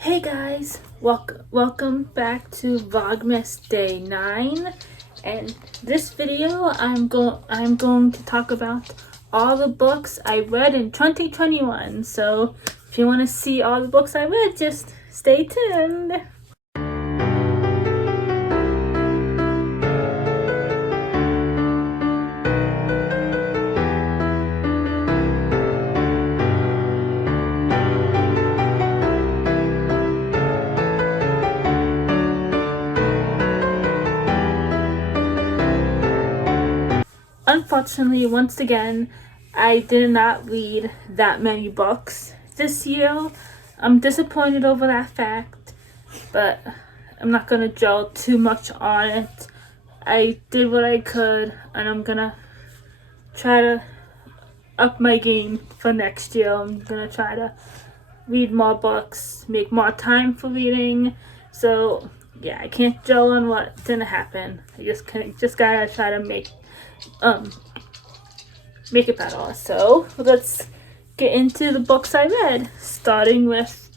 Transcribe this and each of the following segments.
Hey guys, welcome back to Vlogmas Day 9, and this video I'm going to talk about all the books I read in 2021. So if you want to see all the books I read, just stay tuned. Unfortunately, once again, I did not read that many books this year. I'm disappointed over that fact, but I'm not going to dwell too much on it. I did what I could, and I'm going to try to up my game for next year. I'm going to try to read more books, make more time for reading. So, yeah, I can't dwell on what didn't happen. I just gotta try to make it better. So let's get into the books I read, starting with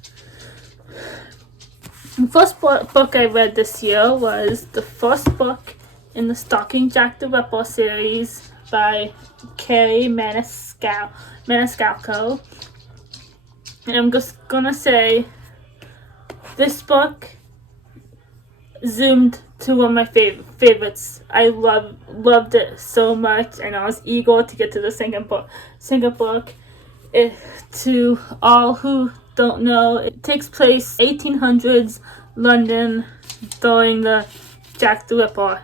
the first book I read this year was the first book in the Stalking Jack the Ripper series by Carrie Maniscalco. And I'm just gonna say this book zoomed to one of my favorites. I loved it so much, and I was eager to get to the second book. To all who don't know, it takes place 1800s London during the Jack the Ripper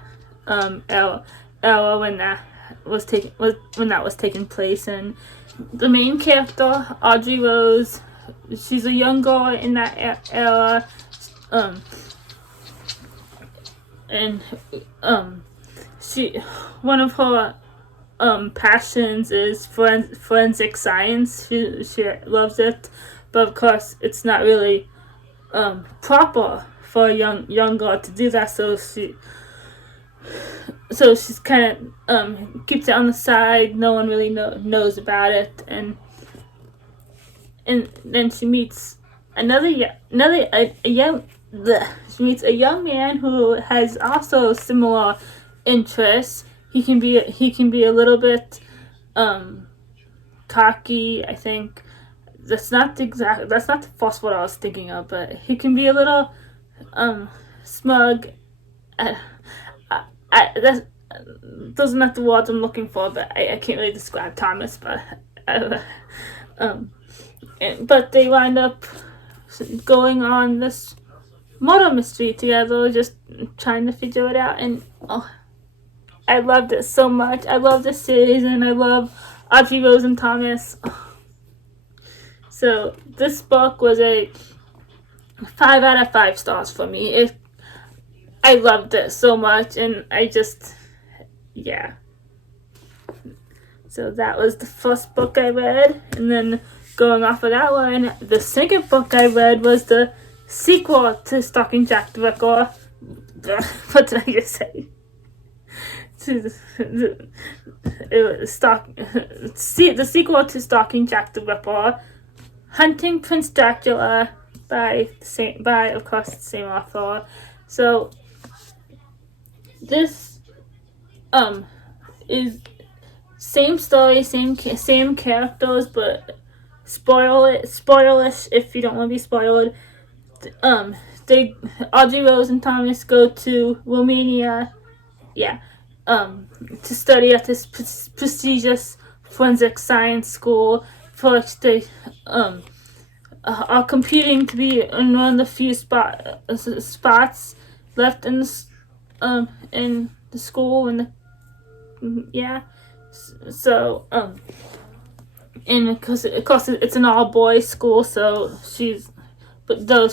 era when that was taking place. And the main character, Audrey Rose, she's a young girl in that era. And one of her passions is forensic science. She loves it, but of course it's not really proper for a young girl to do that. So she's kind of keeps it on the side. No one really knows about it, and then she meets she meets a young man who has also similar interests. He can be a little bit cocky. I think that's not the first word I was thinking of, but he can be a little smug. Those are not the words I'm looking for, but I can't really describe Thomas. But but they wind up going on this murder mystery together, just trying to figure it out. And I loved it so much. I love this series, and I love Audrey Rose and Thomas. So this book was a 5 out of 5 stars for me. I loved it so much, and So that was the first book I read, and then going off of that one, the second book I read was the sequel to Stalking Jack the Ripper. What did I just say? The sequel to Stalking Jack the Ripper, Hunting Prince Dracula, by of course the same author. So this is same story, same characters, but spoilerish if you don't want to be spoiled. Audrey Rose and Thomas go to Romania, to study at this prestigious forensic science school, for which they are competing to be in one of the few spots left in the school. And and of course it's an all boys school, so though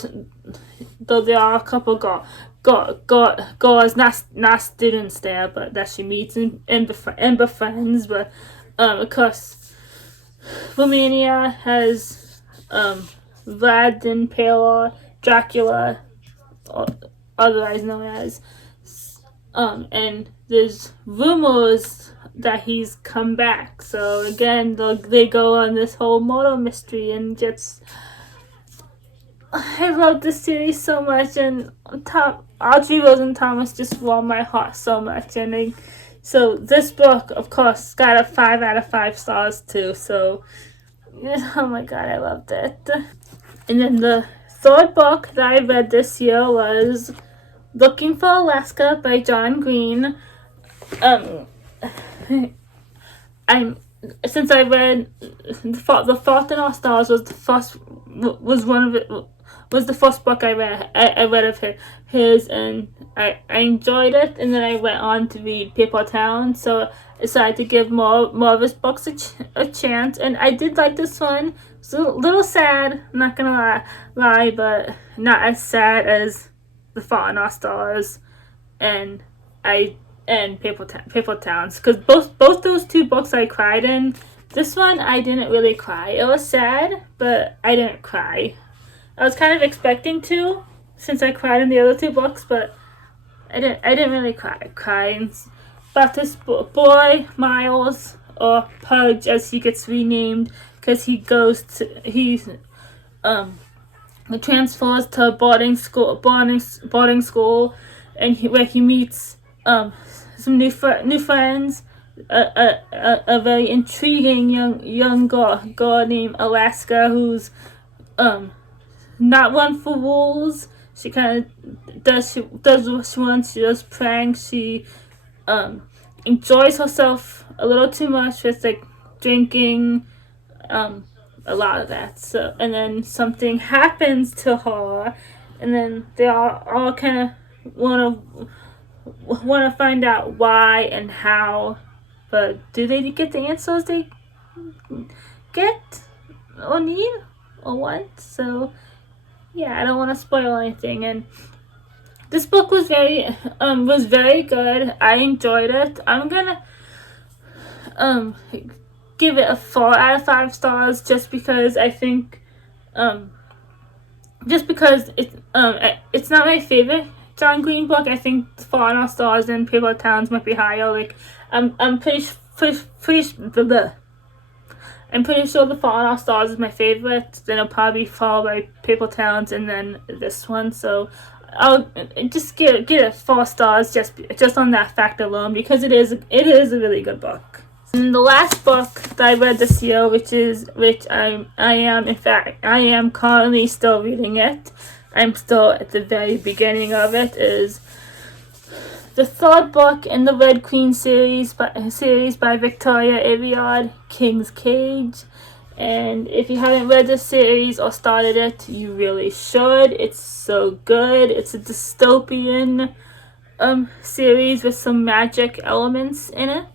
there are a couple girls, not students there, but that she meets and befriends. But of course Romania has Vlad the Impaler, Dracula, otherwise known as, and there's rumors that he's come back. So again, they go on this whole murder mystery, and I love this series so much, and Audrey Rosen-Thomas just warmed my heart so much, and so this book, of course, got a 5 out of 5 stars too. So, oh my god, I loved it. And then the third book that I read this year was Looking for Alaska by John Green. I'm since I read The Fault in Our Stars was the first book I read. I read of his, and I enjoyed it. And then I went on to read Paper Town, so I decided to give more of his books a chance. And I did like this one. It's a little sad, I'm not gonna lie, but not as sad as The Fault in Our Stars and Paper Towns, because both those two books I cried in. This one I didn't really cry. It was sad, but I didn't cry. I was kind of expecting to, since I cried in the other two books, but I didn't really cry. About this boy Miles, or Pudge as he gets renamed, because he transfers to boarding school, and where he meets some new friends, a very intriguing young girl named Alaska, who's not one for rules. She kind of does what she wants. She does pranks. She enjoys herself a little too much with like drinking, a lot of that. So, and then something happens to her, and then they all kind of want to find out why and how, but do they get the answers they get or need or want? So yeah, I don't want to spoil anything. And this book was very good. I enjoyed it. I'm gonna give it a 4 out of 5 stars, just because I think it's not my favorite John Green book. I think The Fault in Our Stars and Paper Towns might be higher. Like I'm pretty sure The Fault in Our Stars is my favorite. Then it'll probably fall by Paper Towns and then this one. So I'll just give it 4 stars just on that fact alone, because it is a really good book. And the last book that I read this year, which I am currently still reading it. I'm still at the very beginning of it, is the third book in the Red Queen series by Victoria Aveyard, King's Cage. And if you haven't read this series or started it, you really should. It's so good. It's a dystopian series with some magic elements in it.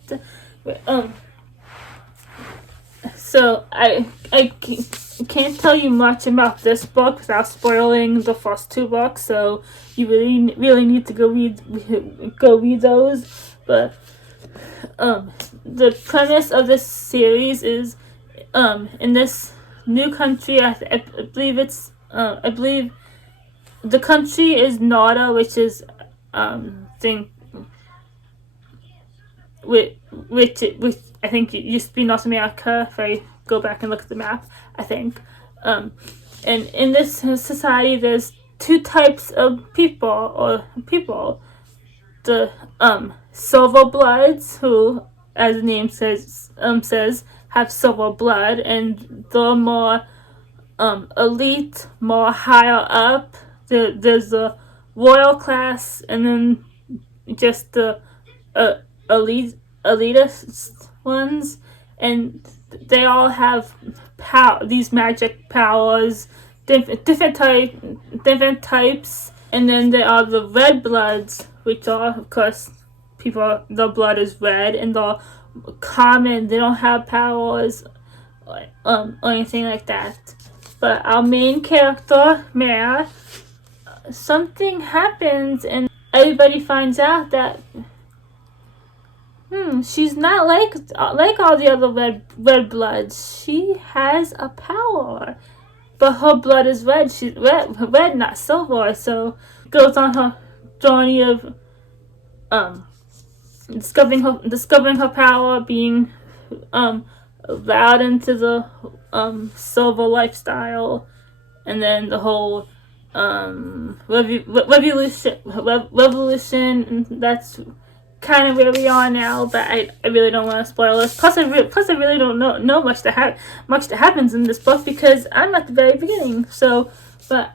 So I can't tell you much about this book without spoiling the first 2 books. So you really need to go read those. But the premise of this series is in this new country. I believe the country is Nada, which is which I think it used to be North America, if I go back and look at the map, I think. And in this society, there's 2 types of people. The silver bloods, who, as the name says, have silver blood, and the more elite, more higher up. There's the royal class, and then just the elitist ones, and they all have these magic powers, different types. And then there are the red bloods, which are, of course, the blood is red, and they're common. They don't have powers or anything like that. But our main character, Mare, something happens, and everybody finds out that she's not like all the other red bloods. She has a power, but her blood is red. She's red, not silver. So goes on her journey of discovering her power, being allowed into the silver lifestyle, and then the whole revolution, and that's kind of where we are now. But I really don't want to spoil this. Plus I really don't know much that happens in this book because I'm at the very beginning. So, but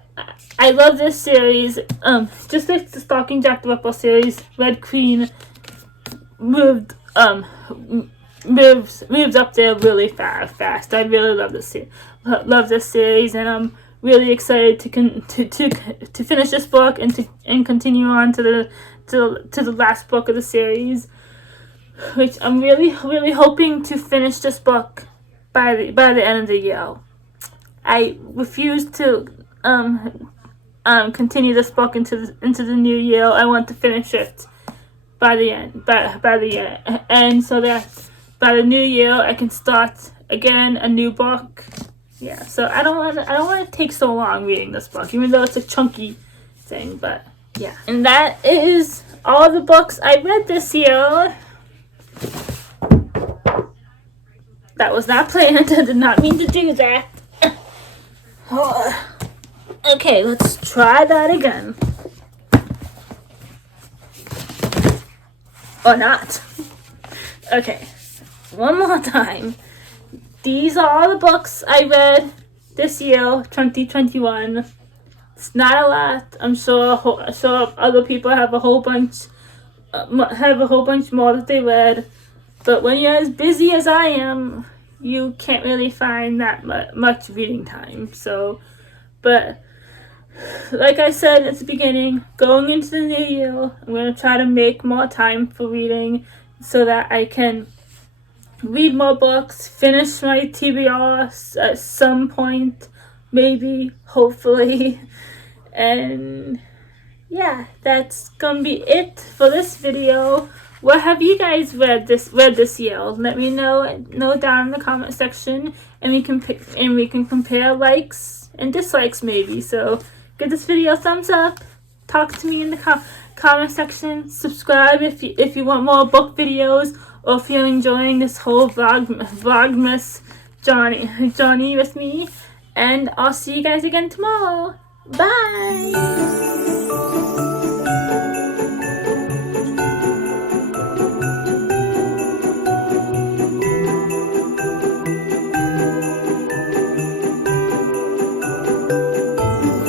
I love this series. Just like the Stalking Jack the Ripper series, Red Queen moves up there really fast. I really love this series, and I'm really excited to finish this book and continue on to the last book of the series, which I'm really hoping to finish this book by the end of the year. I refuse to continue this book into the new year. I want to finish it by the year, and so that by the new year I can start again a new book. Yeah, so I don't want to take so long reading this book, even though it's a chunky thing. But yeah, and that is all the books I read this year. That was not planned. I did not mean to do that. Okay, let's try that again. Or not. Okay, one more time. These are all the books I read this year, 2021. It's not a lot. I'm sure other people have a whole bunch more that they read. But when you're as busy as I am, you can't really find that much reading time. So, but like I said at the beginning, going into the new year, I'm going to try to make more time for reading so that I can read more books, finish my TBR at some point, maybe, hopefully. And yeah, that's gonna be it for this video. What have you guys read this year? Let me know down in the comment section, and we can compare likes and dislikes maybe. So give this video a thumbs up. Talk to me in the comment section. Subscribe if you want more book videos, or if you're enjoying this whole Vlogmas journey with me. And I'll see you guys again tomorrow. Bye!